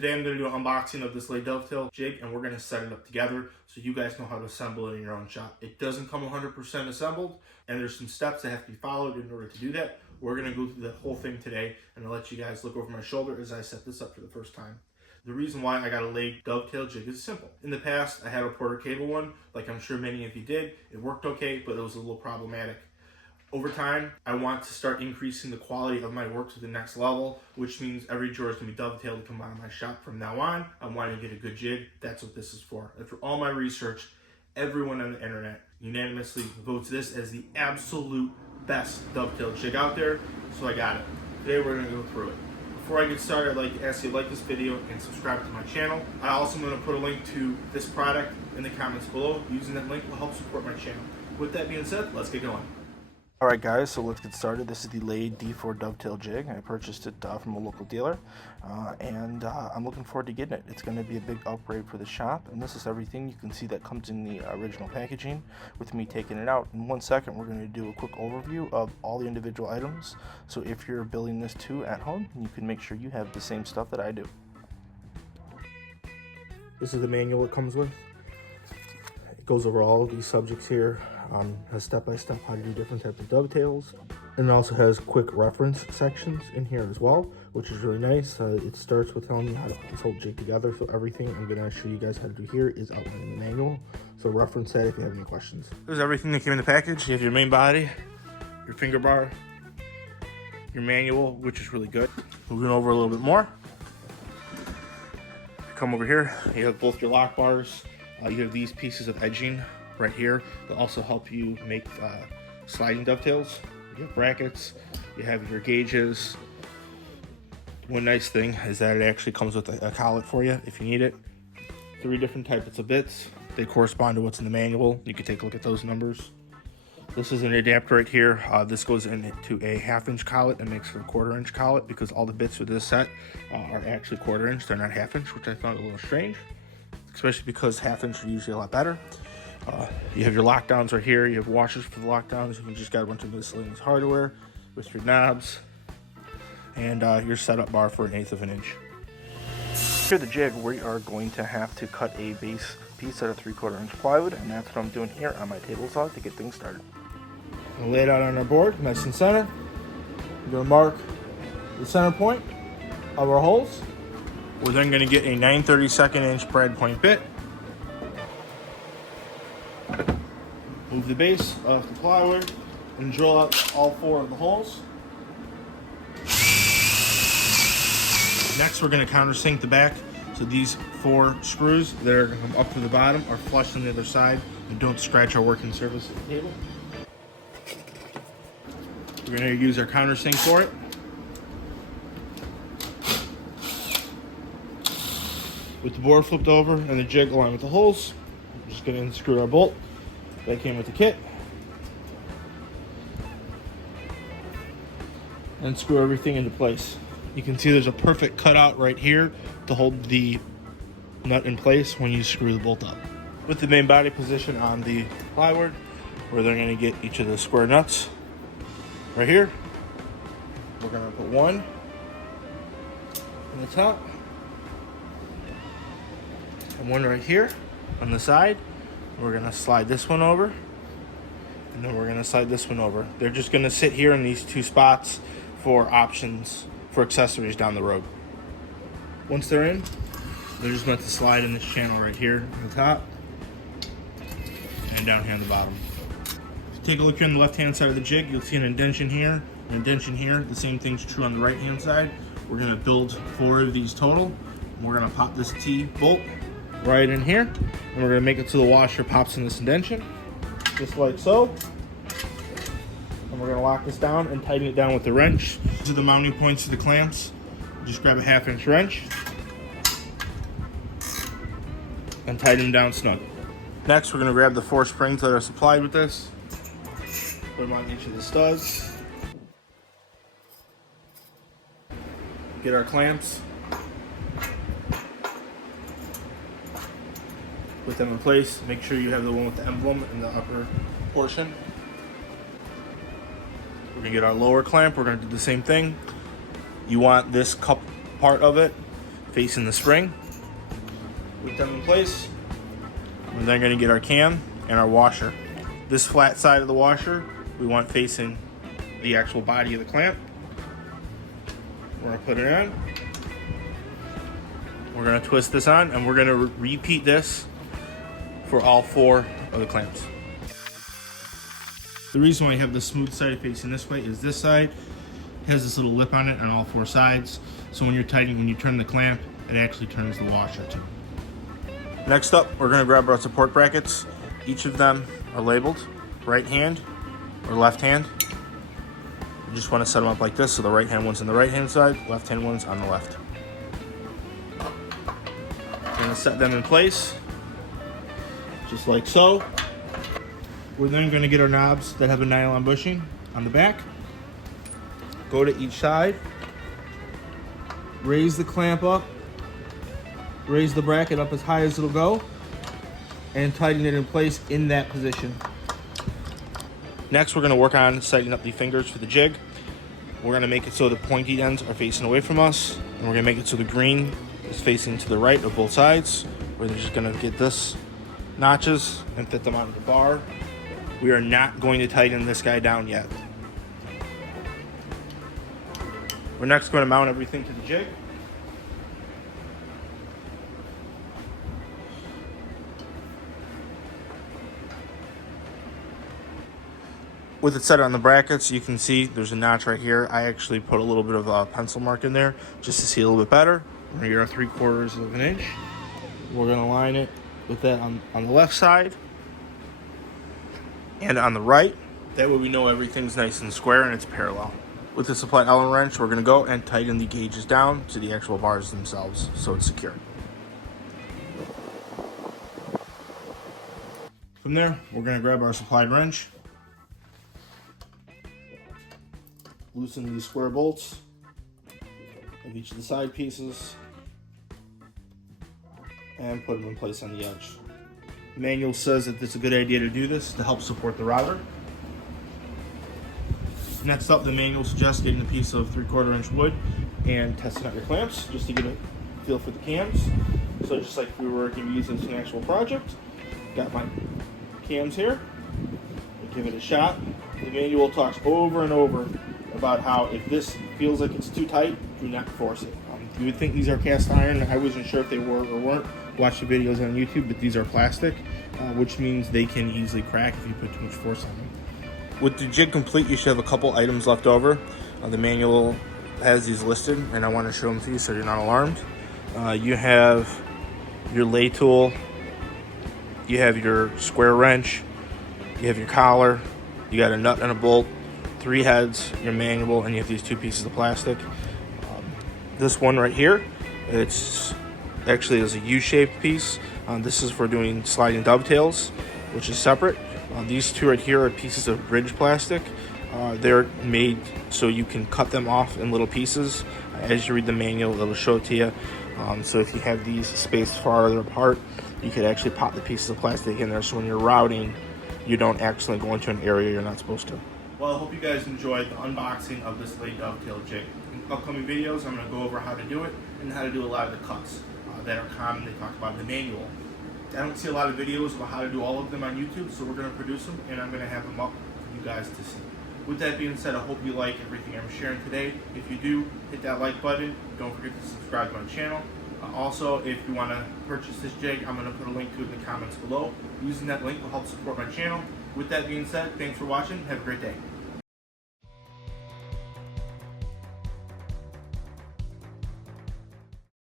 Today I'm going to do an unboxing of this Leigh Dovetail jig, and we're going to set it up together so you guys know how to assemble it in your own shop. It doesn't come 100% assembled, and there's some steps that have to be followed in order to do that. We're going to go through the whole thing today, and I'll let you guys look over my shoulder as I set this up for the first time. The reason why I got a Leigh Dovetail jig is simple. In the past, I had a Porter cable one, like I'm sure many of you did. It worked okay, but it was a little problematic. Over time, I want to start increasing the quality of my work to the next level, which means every drawer is going to be dovetailed to come out of my shop from now on. I'm wanting to get a good jig. That's what this is for. After all my research, everyone on the internet unanimously votes this as the absolute best dovetail jig out there, so I got it. Today we're going to go through it. Before I get started, I'd like to ask you to like this video and subscribe to my channel. I also am going to put a link to this product in the comments below. Using that link will help support my channel. With that being said, let's get going. Alright guys, so let's get started. This is the Leigh D4 Dovetail jig. I purchased it from a local dealer, and I'm looking forward to getting it. It's going to be a big upgrade for the shop, and this is everything you can see that comes in the original packaging with me taking it out. In 1 second, we're going to do a quick overview of all the individual items, so if you're building this too at home, you can make sure you have the same stuff that I do. This is the manual it comes with. It goes over all of these subjects here. Has step-by-step how to do different types of dovetails, and it also has quick reference sections in here as well, which is really nice. It starts with telling you how to put this whole jig together, so everything I'm going to show you guys how to do here is outlined in the manual, so reference that if you have any questions. There's everything that came in the package. You have your main body, your finger bar, your manual, which is really good. Moving over a little bit more, come over here, you have both your lock bars. You have these pieces of edging right here that also help you make sliding dovetails. You have brackets, you have your gauges. One nice thing is that it actually comes with a collet for you if you need it. 3 different types of bits. They correspond to what's in the manual. You can take a look at those numbers. This is an adapter right here. This goes into a 1/2 inch collet and makes for a 1/4 inch collet, because all the bits with this set are actually 1/4 inch. They're not 1/2 inch, which I found a little strange, especially because 1/2 inch are usually a lot better. You have your lockdowns right here. You have washers for the lockdowns. You just got a bunch of miscellaneous hardware with your knobs, and your setup bar for 1/8 of an inch. For the jig, we are going to have to cut a base piece out of 3/4 inch plywood, and that's what I'm doing here on my table saw to get things started. We'll lay it out on our board, nice and center. We're going to mark the center point of our holes. We're then going to get a 9/32 inch brad point bit. Move the base off the plywood and drill out all 4 of the holes. Next, we're going to countersink the back, so these 4 screws that are going to come up to the bottom are flush on the other side and don't scratch our working surface of the table. We're going to use our countersink for it. With the board flipped over and the jig aligned with the holes, we're just going to unscrew our bolt that came with the kit and screw everything into place. You can see there's a perfect cutout right here to hold the nut in place when you screw the bolt up. With the main body position on the plywood, where they're going to get each of the square nuts right here, we're going to put one on the top and one right here on the side. We're going to slide this one over, and then we're going to slide this one over. They're just going to sit here in these 2 spots for options for accessories down the road. Once they're in, they're just meant to slide in this channel right here on the top and down here on the bottom. If you take a look here on the left-hand side of the jig, you'll see an indentation here, an indentation here. The same thing's true on the right-hand side. We're going to build 4 of these total. We're going to pop this T-bolt right in here, and we're going to make it so the washer pops in this indentation, just like so. And we're going to lock this down and tighten it down with the wrench. These are the mounting points to the clamps. Just grab a 1/2 inch wrench and tighten them down snug. Next, we're going to grab the 4 springs that are supplied with this, put them on each of the studs, get our clamps, put them in place. Make sure you have the one with the emblem in the upper portion. We're gonna get our lower clamp. We're gonna do the same thing. You want this cup part of it facing the spring. With them in place, we're then going to get our cam and our washer. This flat side of the washer we want facing the actual body of the clamp. We're going to put it on. We're going to twist this on, and we're going to repeat this for all 4 of the clamps. The reason why I have the smooth side facing this way is this side has this little lip on it on all 4 sides. So when you're tightening, when you turn the clamp, it actually turns the washer too. Next up, we're going to grab our support brackets. Each of them are labeled right hand or left hand. You just want to set them up like this, so the right hand one's on the right hand side, left hand one's on the left. We're going to set them in place, just like so. We're then going to get our knobs that have a nylon bushing on the back. Go to each side, raise the clamp up, raise the bracket up as high as it'll go, and tighten it in place in that position. Next, we're going to work on setting up the fingers for the jig. We're going to make it so the pointy ends are facing away from us, and we're going to make it so the green is facing to the right of both sides. We're just going to get this notches and fit them onto the bar. We are not going to tighten this guy down yet. We're next going to mount everything to the jig. With it set on the brackets, you can see there's a notch right here. I actually put a little bit of a pencil mark in there just to see a little bit better. We're going to get our 3/4 of an inch. We're going to line it with that on the left side and on the right. That way we know everything's nice and square and it's parallel. With the supplied Allen wrench, we're going to go and tighten the gauges down to the actual bars themselves so it's secure. From there, we're going to grab our supplied wrench, loosen these square bolts of each of the side pieces, and put them in place on the edge. The manual says that it's a good idea to do this to help support the router. Next up, the manual suggests getting a piece of 3/4 inch wood and testing out your clamps just to get a feel for the cams. So just like we were going to use this in an actual project, got my cams here. We'll give it a shot. The manual talks over and over about how if this feels like it's too tight, do not force it. You would think these are cast iron. I wasn't sure if they were or weren't. Watch the videos on YouTube, but these are plastic, which means they can easily crack if you put too much force on them. With the jig complete, you should have a couple items left over. The manual has these listed, and I want to show them to you so you're not alarmed. You have your lay tool, you have your square wrench, you have your collar, you got a nut and a bolt, 3 heads, your manual, and you have these 2 pieces of plastic. This one right here, it's actually is a U-shaped piece. This is for doing sliding dovetails, which is separate. These 2 right here are pieces of bridge plastic. They're made so you can cut them off in little pieces. As you read the manual, it'll show it to you. So if you have these spaced farther apart, you could actually pop the pieces of plastic in there so when you're routing, you don't accidentally go into an area you're not supposed to. Well, I hope you guys enjoyed the unboxing of this Leigh Dovetail jig. In upcoming videos, I'm going to go over how to do it and how to do a lot of the cuts that are common. They talk about in the manual. I don't see a lot of videos about how to do all of them on YouTube, so we're going to produce them and I'm going to have them up for you guys to see. With that being said, I hope you like everything I'm sharing today. If you do, hit that like button. Don't forget to subscribe to my channel. Also, if you want to purchase this jig, I'm going to put a link to it in the comments below. Using that link will help support my channel. With that being said, thanks for watching. Have a great day.